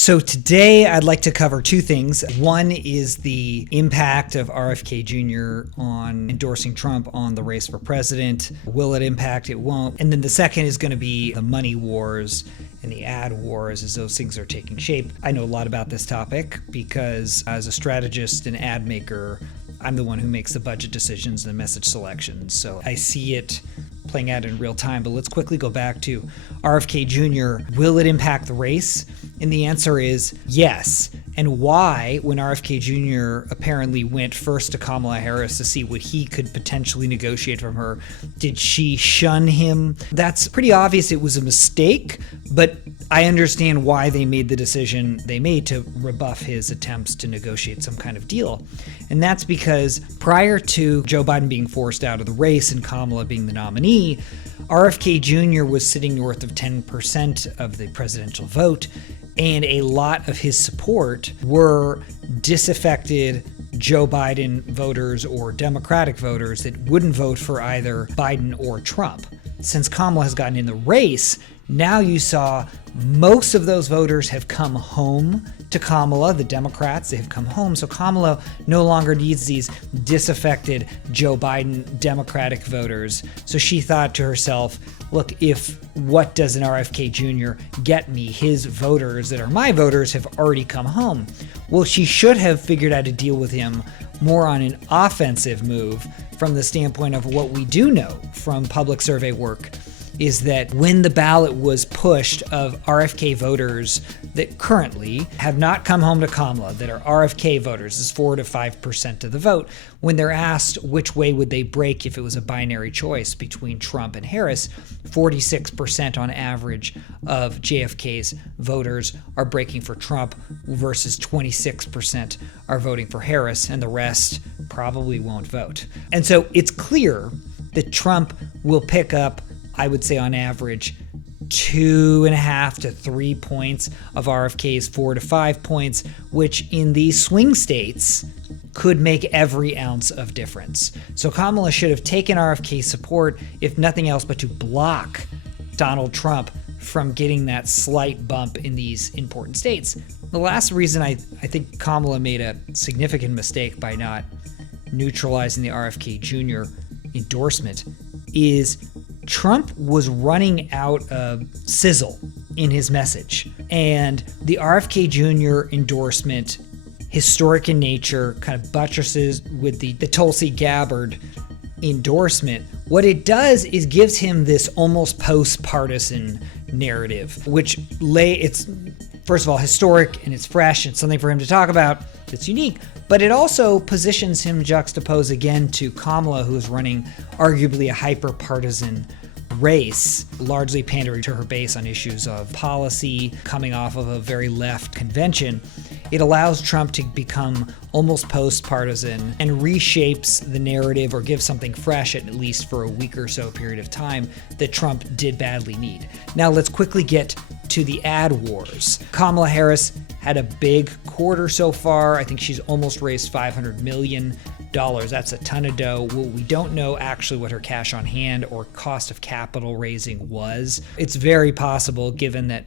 So today I'd like to cover two things. One is the impact of RFK Jr. on endorsing Trump on the race for president. Will it impact? It won't. And then the second is going to be the money wars and the ad wars as those things are taking shape. I know a lot about this topic because as a strategist and ad maker, I'm the one who makes the budget decisions and the message selections. So I see it playing out in real time. But let's quickly go back to RFK Jr. Will it impact the race? And the answer is yes. And why, when RFK Jr. apparently went first to Kamala Harris to see what he could potentially negotiate from her, did she shun him? That's pretty obvious it was a mistake, but I understand why they made the decision they made to rebuff his attempts to negotiate some kind of deal. And that's because prior to Joe Biden being forced out of the race and Kamala being the nominee, RFK Jr. was sitting north of 10% of the presidential vote, and a lot of his support were disaffected Joe Biden voters or Democratic voters that wouldn't vote for either Biden or Trump. Since Kamala has gotten in the race, now you saw most of those voters have come home to Kamala, the Democrats, they have come home. So Kamala no longer needs these disaffected Joe Biden Democratic voters. So she thought to herself, look, what does an RFK Jr. get me? His voters that are my voters have already come home. Well, she should have figured out a deal with him more on an offensive move from the standpoint of what we do know from public survey work is that when the ballot was pushed of RFK voters that currently have not come home to Kamala, that are RFK voters, is 4 to 5% of the vote, when they're asked which way would they break if it was a binary choice between Trump and Harris, 46% on average of JFK's voters are breaking for Trump versus 26% are voting for Harris, and the rest probably won't vote. And so it's clear that Trump will pick up, I would say on average, 2.5 to 3 points of RFK's 4 to 5 points, which in these swing states could make every ounce of difference. So Kamala should have taken RFK's support, if nothing else, but to block Donald Trump from getting that slight bump in these important states. The last reason I think Kamala made a significant mistake by not neutralizing the RFK Jr. endorsement is Trump was running out of sizzle in his message. And the RFK Jr. endorsement, historic in nature, kind of buttresses with the Tulsi Gabbard endorsement. What it does is gives him this almost post-partisan narrative, which it's first of all historic and it's fresh and something for him to talk about that's unique, but it also positions him juxtaposed again to Kamala, who is running arguably a hyper-partisan race, largely pandering to her base on issues of policy, coming off of a very left convention. It allows Trump to become almost post-partisan and reshapes the narrative or gives something fresh, at least for a week or so period of time, that Trump did badly need. Now let's quickly get to the ad wars. Kamala Harris had a big quarter so far. I think she's almost raised $500 million. That's a ton of dough. Well, we don't know actually what her cash on hand or cost of capital raising was. It's very possible, given that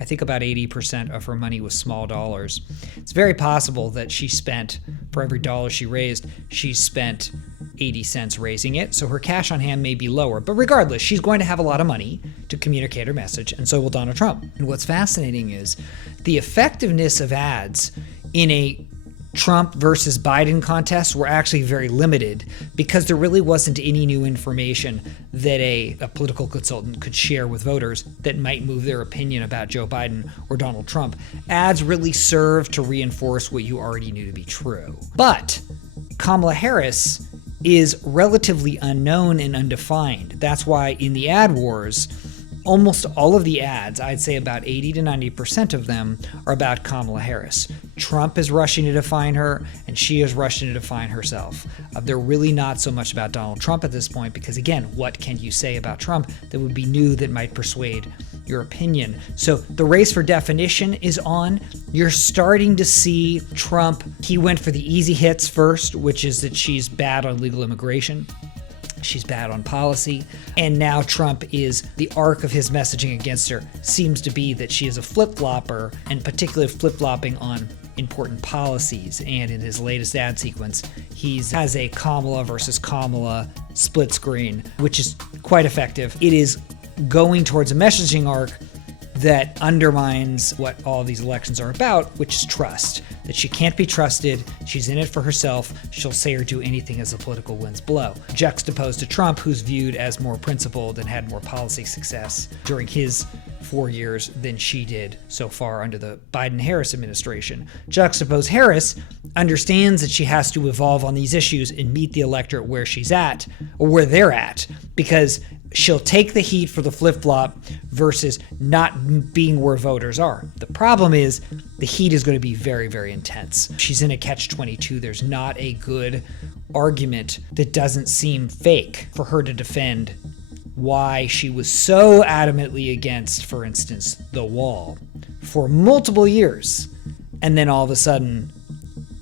I think about 80% of her money was small dollars. It's very possible that she spent, for every dollar she raised, she spent 80 cents raising it. So her cash on hand may be lower. But regardless, she's going to have a lot of money to communicate her message, and so will Donald Trump. And what's fascinating is the effectiveness of ads in a Trump versus Biden contests were actually very limited because there really wasn't any new information that a political consultant could share with voters that might move their opinion about Joe Biden or Donald Trump. Ads really serve to reinforce what you already knew to be true. But Kamala Harris is relatively unknown and undefined. That's why in the ad wars, almost all of the ads, I'd say about 80 to 90% of them, are about Kamala Harris. Trump is rushing to define her, and she is rushing to define herself. They're really not so much about Donald Trump at this point because, again, what can you say about Trump that would be new that might persuade your opinion? So the race for definition is on. You're starting to see Trump. He went for the easy hits first, which is that she's bad on legal immigration. She's bad on policy. And now Trump the arc of his messaging against her seems to be that she is a flip-flopper, and particularly flip-flopping on important policies. And in his latest ad sequence, he has a Kamala versus Kamala split screen, which is quite effective. It is going towards a messaging arc that undermines what all these elections are about, which is trust. That she can't be trusted, she's in it for herself, she'll say or do anything as the political winds blow. Juxtaposed to Trump, who's viewed as more principled and had more policy success during his 4 years than she did so far under the Biden-Harris administration. Juxtapose Harris understands that she has to evolve on these issues and meet the electorate where she's at, or where they're at, because she'll take the heat for the flip-flop versus not being where voters are. The problem is the heat is going to be very, very intense. She's in a catch-22. There's not a good argument that doesn't seem fake for her to defend why she was so adamantly against, for instance, the wall for multiple years. And then all of a sudden,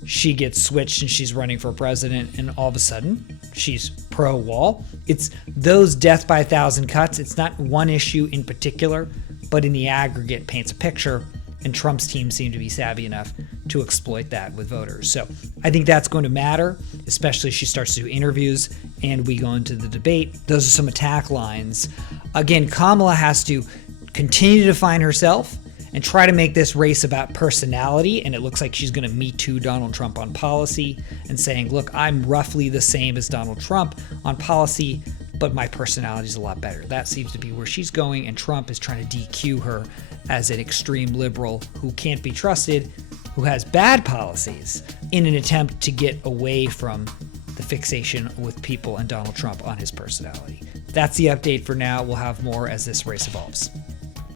she gets switched and she's running for president, and all of a sudden she's pro-wall. It's those death by 1,000 cuts. It's not one issue in particular, but in the aggregate paints a picture, and Trump's team seemed to be savvy enough to exploit that with voters. So I think that's going to matter, especially as she starts to do interviews and we go into the debate. Those are some attack lines. Again, Kamala has to continue to define herself and try to make this race about personality, and it looks like she's going to Me Too Donald Trump on policy and saying, look, I'm roughly the same as Donald Trump on policy, but my personality is a lot better. That seems to be where she's going, and Trump is trying to DQ her as an extreme liberal who can't be trusted, who has bad policies, in an attempt to get away from the fixation with people and Donald Trump on his personality. That's the update for now. We'll have more as this race evolves.